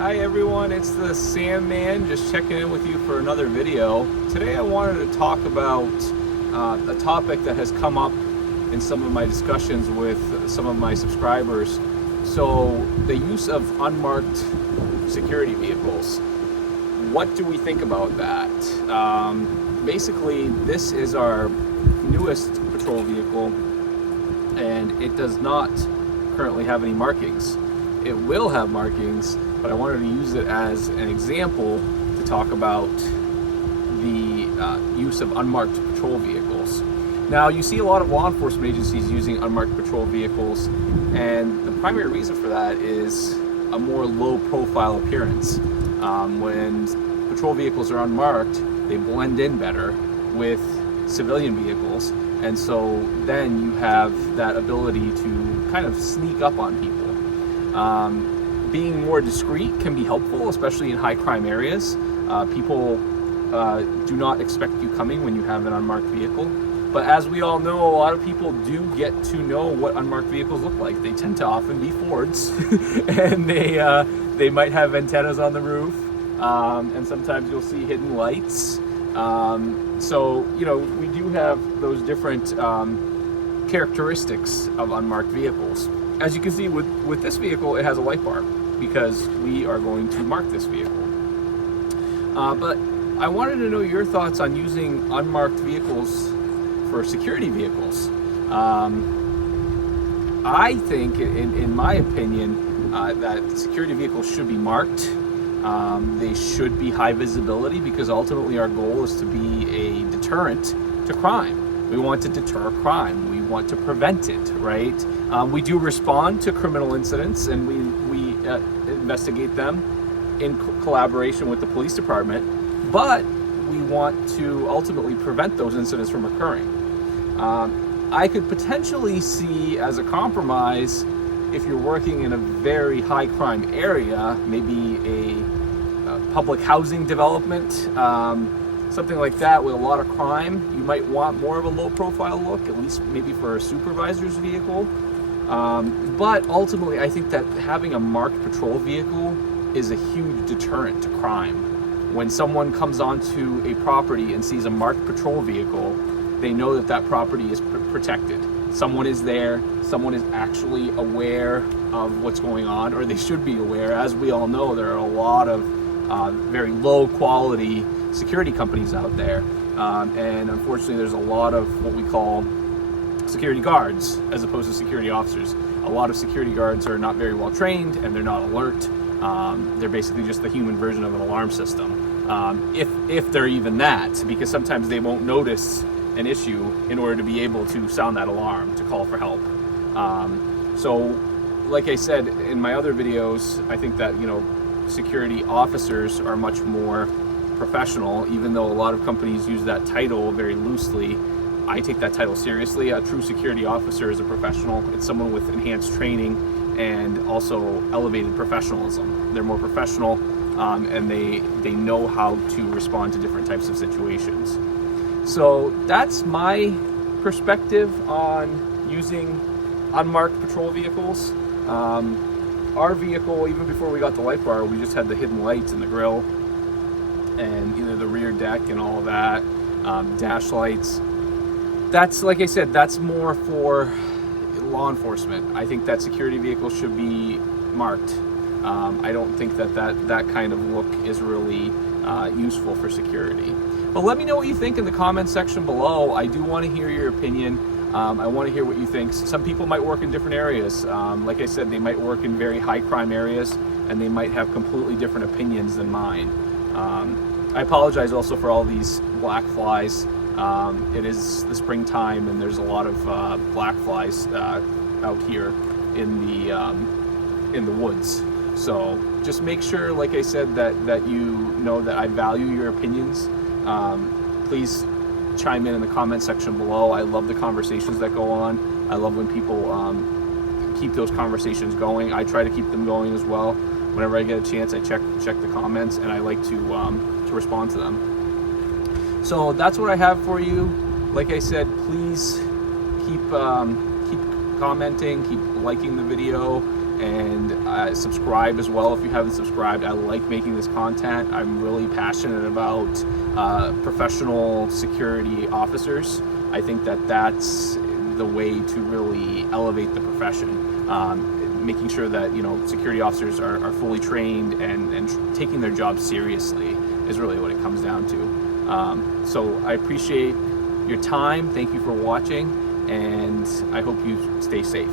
Hi everyone, it's the Sandman just checking in with you for another video. Today I wanted to talk about a topic that has come up in some of my discussions with some of my subscribers. So the use of unmarked security vehicles. What do we think about that? Basically, this is our newest patrol vehicle and it does not currently have any markings. It will have markings, but I wanted to use it as an example to talk about the use of unmarked patrol vehicles. Now, you see a lot of law enforcement agencies using unmarked patrol vehicles, and the primary reason for that is a more low-profile appearance. When patrol vehicles are unmarked, they blend in better with civilian vehicles, and so then you have that ability to kind of sneak up on people. Being more discreet can be helpful, especially in high crime areas. People do not expect you coming when you have an unmarked vehicle. But as we all know, a lot of people do get to know what unmarked vehicles look like. They tend to often be Fords, and they might have antennas on the roof, and sometimes you'll see hidden lights. So, you know, we do have those different characteristics of unmarked vehicles. As you can see with this vehicle, it has a light bar because we are going to mark this vehicle. But I wanted to know your thoughts on using unmarked vehicles for security vehicles. I think, in my opinion, that security vehicles should be marked. They should be high visibility because ultimately our goal is to be a deterrent to crime. We want to deter crime. We want to prevent it, right? We do respond to criminal incidents, and we investigate them in collaboration with the police department, but we want to ultimately prevent those incidents from occurring. I could potentially see as a compromise, if you're working in a very high crime area, maybe a public housing development, something like that with a lot of crime, you might want more of a low profile look, at least maybe for a supervisor's vehicle. But ultimately, I think that having a marked patrol vehicle is a huge deterrent to crime. When someone comes onto a property and sees a marked patrol vehicle, they know that that property is protected. Someone is there, someone is actually aware of what's going on, or they should be aware. As we all know, there are a lot of very low quality security companies out there, and unfortunately there's a lot of what we call security guards as opposed to security officers. A lot of security guards are not very well trained and they're not alert. They're basically just the human version of an alarm system, if they're even that, because sometimes they won't notice an issue in order to be able to sound that alarm to call for help. So like I said in my other videos, I think that, you know, security officers are much more professional, even though a lot of companies use that title very loosely. I take that title seriously. A true security officer is a professional. It's someone with enhanced training and also elevated professionalism. They're more professional, and they know how to respond to different types of situations. So that's my perspective on using unmarked patrol vehicles. Our vehicle, even before we got the light bar, we just had the hidden lights in the grille and either the rear deck and all of that, dash lights. That's, like I said, that's more for law enforcement. I think that security vehicles should be marked. I don't think that kind of look is really useful for security. But let me know what you think in the comments section below. I do want to hear your opinion. I want to hear what you think. Some people might work in different areas. Like I said, they might work in very high crime areas and they might have completely different opinions than mine. I apologize also for all these black flies. It is the springtime and there's a lot of black flies out here in the woods. So just make sure, like I said, that you know that I value your opinions. Please chime in the comment section below. I love the conversations that go on. I love when people keep those conversations going. I try to keep them going as well. Whenever I get a chance, I check the comments and I like to respond to them. So that's what I have for you. Like I said, please keep commenting, keep liking the video, and subscribe as well if you haven't subscribed. I like making this content. I'm really passionate about professional security officers. I think that that's the way to really elevate the profession. Making sure that security officers are fully trained and taking their job seriously is really what it comes down to. So I appreciate your time. Thank you for watching, and I hope you stay safe.